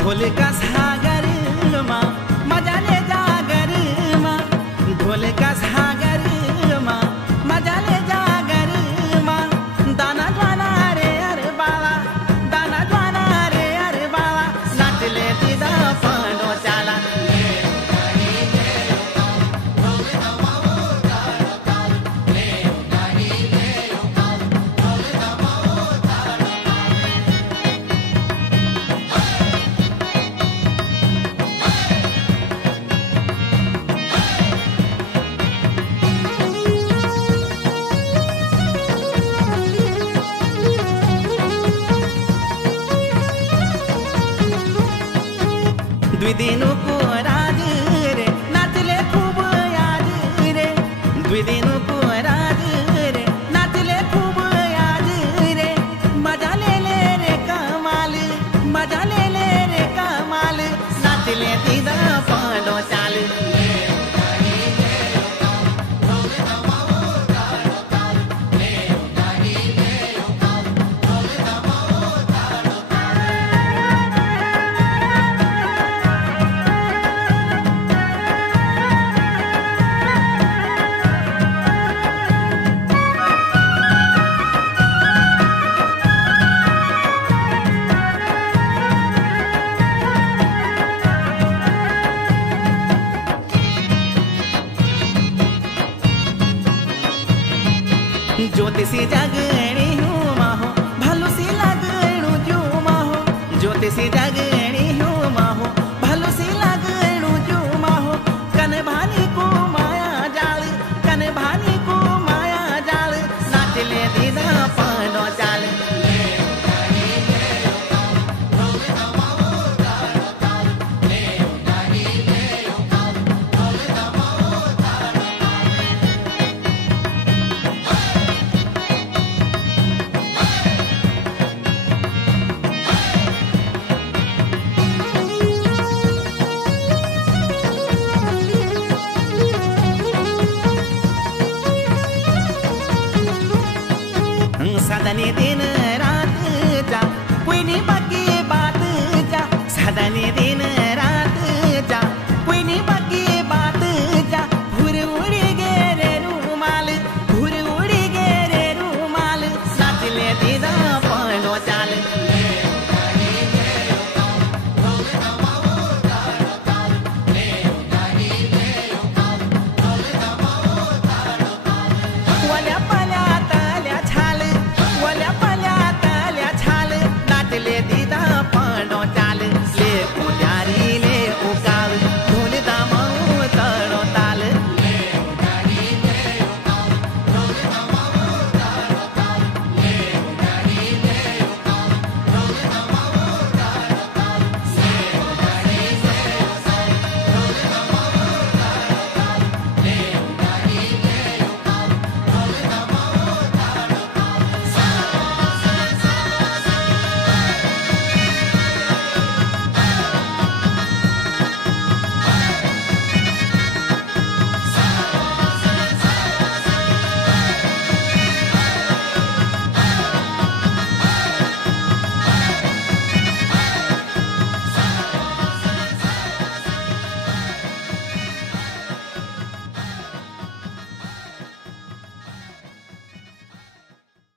ढोल का सागर माँ मजा ले जागर माँ, ढोल का सागर माँ मजा ले जागर माँ। दाना ज्वाना रे अरे बाला, दाना ज्वाना रे अरे बाला, नाच ले दीदा पांडो चाला। द्विदिनु को राज रे नाचले खूब आज रे, द्विदिनु को राज रे नाचले खूब आज रे। मजा ले रे कमाल, मजा ले रे कमाल, नाचले दीदा पांडो चाल। ज्योतिषी जगणी हूँ माहो, भलो सी लगणू जो माहो, ज्योतिषी जगणी हूँ माहो, भलो सी लगणू जो माहो। कन भानी को माया जाल, कन भानी को माया जाल, नाच ले दीदा पांडो चाल। सदने दिन रात जा, कोई नहीं बाकी बात जा, सदने दिन